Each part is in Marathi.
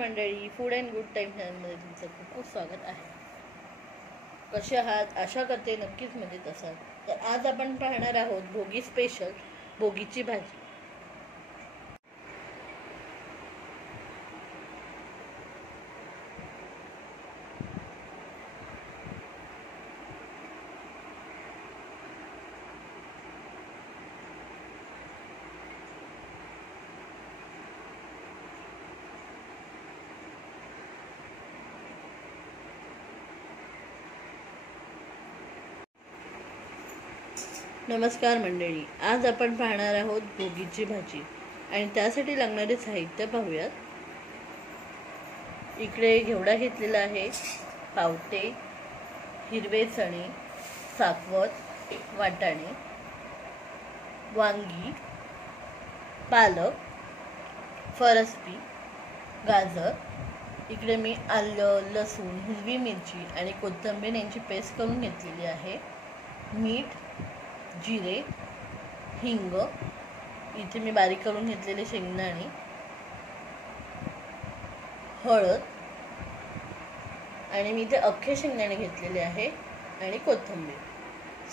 मंडळी, फूड अँड गुड टाईम चॅनलमध्ये तुमचं खूप खूप स्वागत आहे. कसे आहात? आशा करते नक्कीच मजेत असाल. तर आज आपण पाहणार आहोत भोगी स्पेशल भोगीची भाजी. नमस्कार मंडळी, आज आपण पाहणार आहोत भोगीची भाजी आणि त्यासाठी लागणारे साहित्य पाहूयात. इकडे घेवडा घेतलेला आहे, पावटे, हिरवे चणे, साकवत, वाटाणे, वांगी, पालक, फरसबी, गाजर. इकडे मी आलं, लसूण, हिरवी मिरची आणि कोथिंबीर यांची पेस्ट करून घेतलेली आहे. मीठ, जिरे, हिंग, इथे मी बारीक करून घेतलेले शेंगदाणे, हळद आणि मी इथे अख्खे शेंगदाणे घेतलेले आहे आणि कोथिंबीर.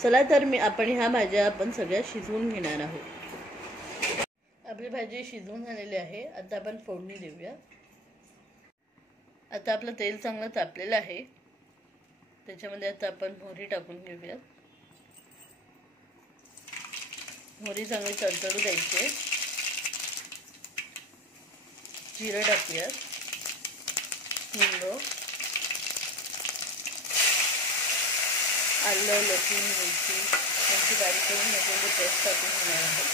चला तर आपण ह्या भाज्या आपण सगळ्या शिजवून घेणार आहोत. आपली भाजी शिजवून झालेली आहे. आता आपण फोडणी देऊया. आता आपलं तेल चांगलं तापलेलं आहे. त्याच्यामध्ये आता आपण मोहरी टाकून घेऊया. मोहरी चांगली तडतडू द्यायची. जिरं टाकूयात, हिंग, आलं, लसूण, मिरची यांची बारीक करून घेतलेली पेस्ट टाकून घेणार आहे.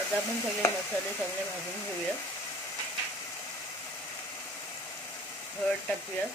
आता आपण सगळे मसाले चांगले भाजून घेऊया. हळद टाकूया,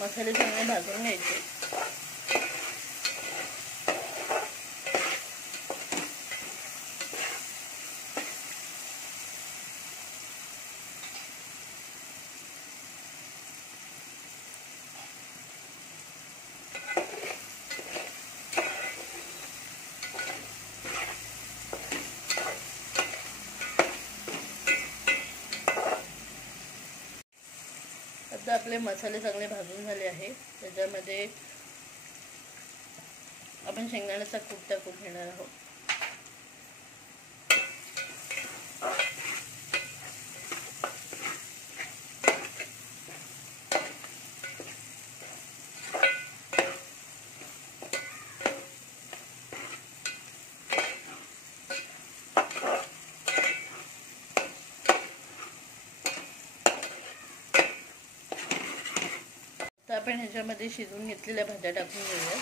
मसाले चांगले भाजून घ्यायचे. आता आपले मसाले चांगले भाजून झाले आहे. त्याच्यामध्ये आपण शेंगदाण्याचा कूट टाकून घेणार आहोत. तर आपण ह्याच्यामध्ये शिजवून घेतलेल्या भाज्या टाकून घेऊया.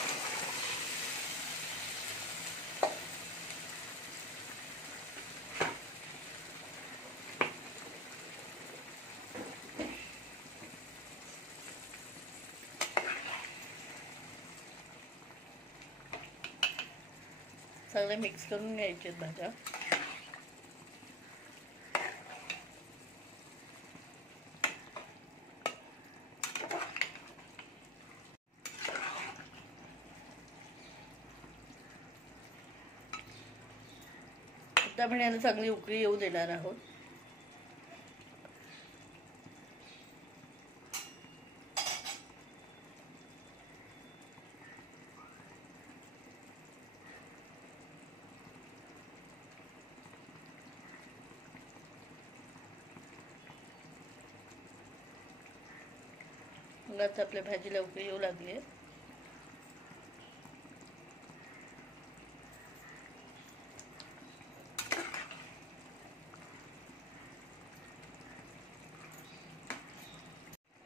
सगळे मिक्स करून घ्यायचे भाज्या. आता आपण याला चांगली उकळी येऊ देणार आहोत. मग आता आपल्या भाजीला उकळी येऊ लागली आहे.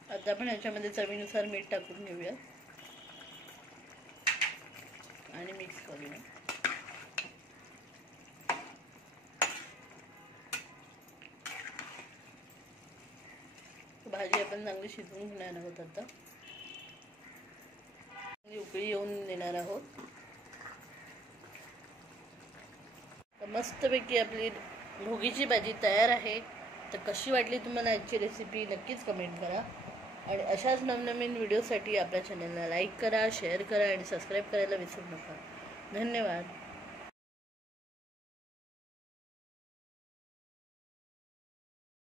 आता आपण याच्यामध्ये चवीनुसार मीठ टाकून घेऊया. करूया. भाजी आपण चांगली शिजवून घेणार आहोत. आता उकळी येऊन देणार आहोत. मस्तपैकी आपली भोगीची भाजी तयार आहे. तर कशी वाटली तुम्हाला आजची रेसिपी नक्कीच कमेंट करा. आणि अशाच नवनवीन व्हिडिओसाठी आपल्या चॅनलला लाईक करा, शेअर करा आणि सबस्क्राईब करायला विसरू नका. धन्यवाद.